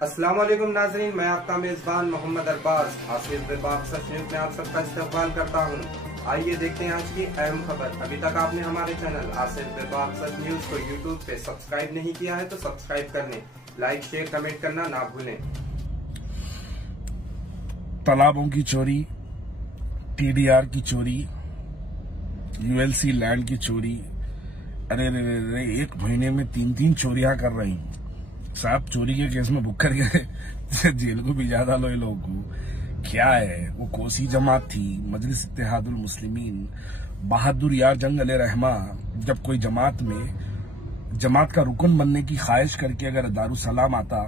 अस्सलाम वालेकुम नाजरीन, मैं आपका मेजबान मोहम्मद अरबाज आसिफ बेबाक सच न्यूज में आप सबका इस्तकबाल करता हूं। आइए देखते हैं आज की अहम खबर। अभी तक आपने हमारे चैनल आसिफ बेबाक सच न्यूज को यूट्यूब पे सब्सक्राइब नहीं किया है तो सब्सक्राइब कर लें। लाइक शेयर कमेंट करना ना भूलें। तालाबों की चोरी, टीडीआर की चोरी, यूएलसी लैंड की चोरी, अरे रे रे रे, एक महीने में तीन चोरियां कर रही साहब। चोरी के केस में बुक कर गए जेल को भी ज्यादा लो ये लोगों को। क्या है वो कोसी जमात थी, मजलिस इत्तेहादुल मुस्लिमीन, बहादुर यार जंग अले रहमा। जब कोई जमात का रुकन बनने की ख्वाहिश करके अगर दारुसलाम आता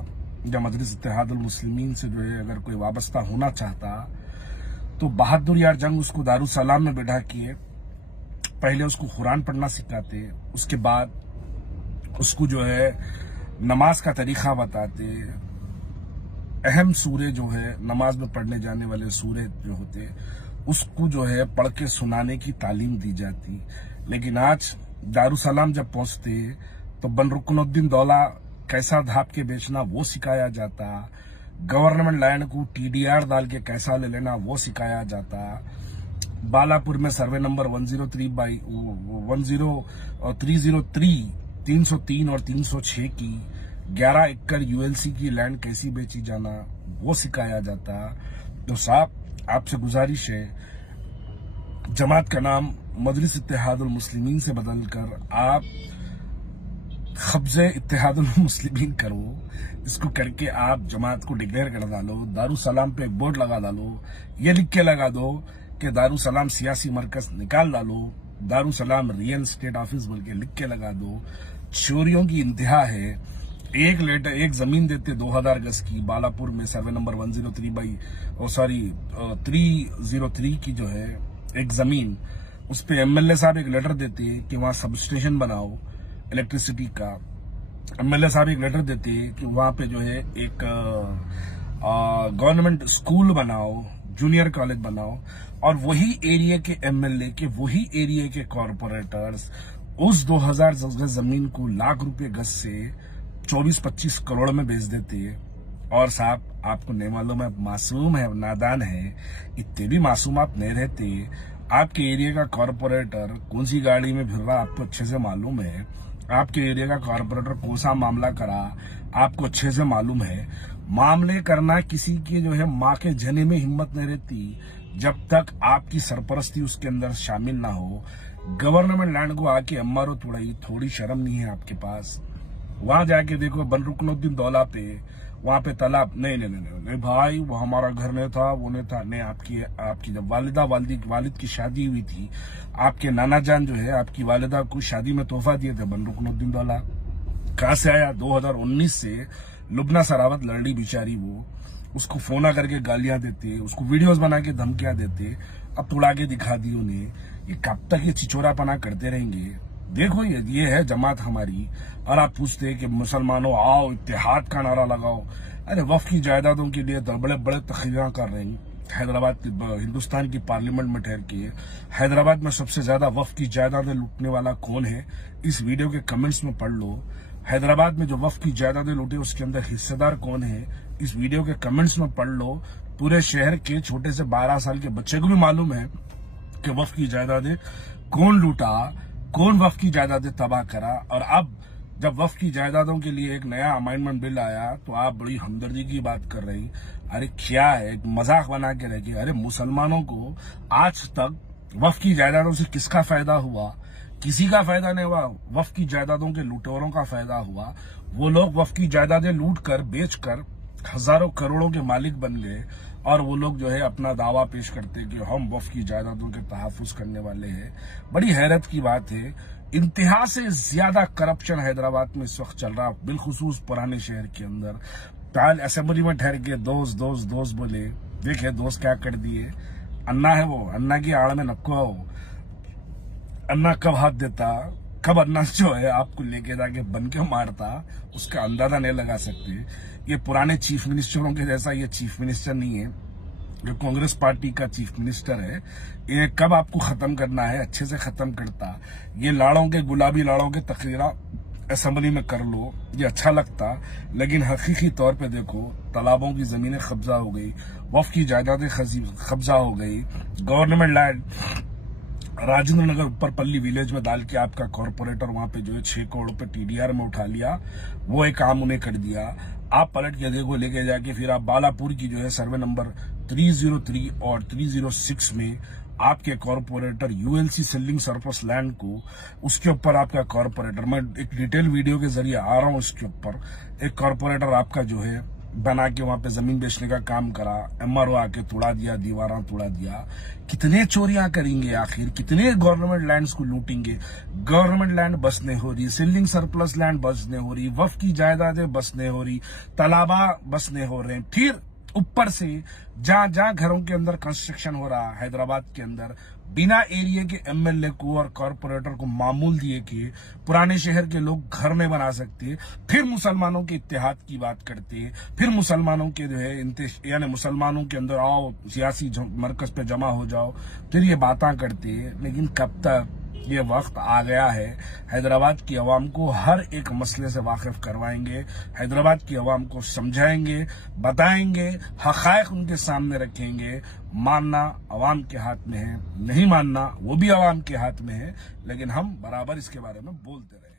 या मजलिस इत्तेहादुल मुस्लिमीन से जो है अगर कोई वाबस्ता होना चाहता तो बहादुर यार जंग उसको दारुसलाम में बैठा किए पहले उसको कुरान पढ़ना सिखाते, उसके बाद उसको जो है नमाज का तरीका बताते। अहम सूरे जो है नमाज में पढ़ने जाने वाले सूरे जो होते उसको जो है पढ़ के सुनाने की तालीम दी जाती। लेकिन आज दारुसलाम जब पहुंचते तो बनरुकनुद्दीन दौला कैसा धाप के बेचना वो सिखाया जाता, गवर्नमेंट लैंड को टीडीआर डाल के कैसा ले लेना वो सिखाया जाता। बालापुर में सर्वे नंबर 303 और 306 की 11 एकड़ यूएलसी की लैंड कैसी बेची जाना वो सिखाया जाता। तो साहब आपसे गुजारिश है, जमात का नाम मजलिस इत्तेहादुल मुस्लिमीन से बदलकर आप खब्जे इत्तेहादुल मुस्लिमीन करो। इसको करके आप जमात को डिक्लेयर कर डालो, दारुसलाम पे एक बोर्ड लगा डालो, ये लिख के लगा दो कि दारुसलाम सियासी मरकज निकाल डालो, दारुसलाम रियल स्टेट ऑफिस बोल के लिख के लगा दो। चोरियों की इंतहा है। एक जमीन देते 2000 गज की बालापुर में सर्वे नंबर 303 की जो है एक जमीन, उस पे एमएलए साहब एक लेटर देते कि वहां सब स्टेशन बनाओ इलेक्ट्रिसिटी का। एमएलए साहब एक लेटर देते कि वहां पे जो है एक गवर्नमेंट स्कूल बनाओ, जूनियर कॉलेज बनाओ। और वही एरिया के एमएलए के, वही एरिया के कॉर्पोरेटर्स उस 2000 गज जमीन को लाख रुपए गज से 24-25 करोड़ में बेच देते। और साहब आपको नहीं मालूम है, मासूम है, नादान है, इतने भी मासूम आप नहीं रहते। आपके एरिया का कॉर्पोरेटर कौन सी गाड़ी में फिर रहा आपको अच्छे से मालूम है। आपके एरिया का कॉर्पोरेटर कौन सा मामला करा आपको अच्छे से मालूम है। मामले करना किसी के जो है माँ के जने में हिम्मत नहीं रहती जब तक आपकी सरपरस्ती उसके अंदर शामिल ना हो। गवर्नमेंट लैंड को आके एमआरओ तोड़ाई, थोड़ी शर्म नहीं है आपके पास। वहां जाके देखो बनरुकनुद्दीन दौला पे, वहां पे तालाब नहीं भाई, वो हमारा घर नहीं था, वो नहीं था। नहीं, आपकी जब वालिद की शादी हुई थी, आपके नाना जान जो है आपकी वालिदा को शादी में तोहफा दिए थे बनरुकनुद्दीन दौला। कहां से आया? 2019 से लुबना सरावत लड़ी बेचारी, वो उसको फोन करके गालियां देते, उसको वीडियोस बना के धमकियां देते। अब तोड़ा के दिखा दी उन्हें। ये कब तक ये चिचोरापना करते रहेंगे? देखो ये है जमात हमारी। और आप पूछते हैं कि मुसलमानों आओ इत्तेहाद का नारा लगाओ। अरे वक्फ की जायदादों के लिए तो बड़े बड़े तकरीरें कर रहे हैं हैदराबाद, हिंदुस्तान की पार्लियामेंट में ठहर के। हैदराबाद में सबसे ज्यादा वक्फ की जायदादें लूटने वाला कौन है? इस वीडियो के कमेंट्स में पढ़ लो। हैदराबाद में जो वक्फ की जायदादें लूटे उसके अंदर हिस्सेदार कौन है? इस वीडियो के कमेंट्स में पढ़ लो। पूरे शहर के छोटे से 12 साल के बच्चे को भी मालूम है कि वक्फ की जायदादें कौन लूटा, कौन वक्फ की जायदादें तबाह करा। और अब जब वक्फ की जायदादों के लिए एक नया अमेंडमेंट बिल आया तो आप बड़ी हमदर्दी की बात कर रही। अरे क्या है, एक मजाक बना के रह गए। अरे मुसलमानों को आज तक वक्फ की जायदादों से किसका फायदा हुआ? किसी का फायदा नहीं हुआ। वक्फ की जायदादों के लुटेरों का फायदा हुआ। वो लोग वक्फ की जायदादें लूट कर, बेच कर हजारों करोड़ों के मालिक बन गए। और वो लोग जो है अपना दावा पेश करते कि हम वक्फ की जायदादों के तहफ्फुज करने वाले हैं। बड़ी हैरत की बात है। इंतहा से ज्यादा करप्शन हैदराबाद में इस वक्त चल रहा, बिलखुसूस पुराने शहर के अंदर। ताल असेंबली में ठहर के दोस्त बोले, देखे दोस्त क्या कर दिए। अन्ना है वो, अन्ना की आड़ में नक्को है वो। अन्ना कब हाथ देता, कब अन्ना जो है आपको लेके जाके बन के मारता, उसका अंदाजा नहीं लगा सकते। ये पुराने चीफ मिनिस्टरों के जैसा ये चीफ मिनिस्टर नहीं है जो कांग्रेस पार्टी का चीफ मिनिस्टर है। ये कब आपको खत्म करना है अच्छे से खत्म करता। ये लाड़ों के, गुलाबी लाड़ों के तकरीरा असेंबली में कर लो, ये अच्छा लगता, लेकिन हकीकी तौर पे देखो तालाबों की जमीनें कब्जा हो गई, वक्फ की जायदादें कब्जा हो गई, government land Rajendra Nagar ऊपरपल्ली village में डाल के आपका कॉर्पोरेटर वहां पे जो है 6 करोड़ रुपए टीडीआर में उठा लिया, वो एक काम उन्हें कर दिया। आप पलट के देखो, लेके जाके फिर आप बालापुर की जो है सर्वे नंबर 303 और 306 में आपके corporator ULC selling surplus land को, उसके ऊपर आपका कॉर्पोरेटर, मैं एक डिटेल वीडियो के जरिए आ रहा हूं, उसके ऊपर एक कॉर्पोरेटर आपका जो है बना के वहां पे जमीन बेचने का काम करा, एमआरओ आके तोड़ा दिया, दीवारें तोड़ा दिया। कितने चोरियां करेंगे आखिर, कितने गवर्नमेंट लैंड्स को लूटेंगे? गवर्नमेंट लैंड बसने हो रही, सेलिंग सरप्लस लैंड बसने हो रही, वक्फ की जायदादें बसने हो रही, तालाबा बसने हो रहे हैं, फिर ऊपर से जहां जहां घरों के अंदर कंस्ट्रक्शन हो रहा है हैदराबाद के अंदर, बिना एरिया के एमएलए को और कॉर्पोरेटर को मामूल दिए कि पुराने शहर के लोग घर में बना सकते, फिर मुसलमानों के इत्तेहाद की बात करते, फिर मुसलमानों के जो है यानी मुसलमानों के अंदर आओ, सियासी मरकज पे जमा हो जाओ, फिर ये बातें करते। लेकिन कब तक? ये वक्त आ गया है, हैदराबाद की आवाम को हर एक मसले से वाकिफ करवाएंगे, हैदराबाद की आवाम को समझाएंगे, बताएंगे, हक़ाइक़ उनके सामने रखेंगे। मानना आवाम के हाथ में है, नहीं मानना वो भी आवाम के हाथ में है, लेकिन हम बराबर इसके बारे में बोलते रहेंगे।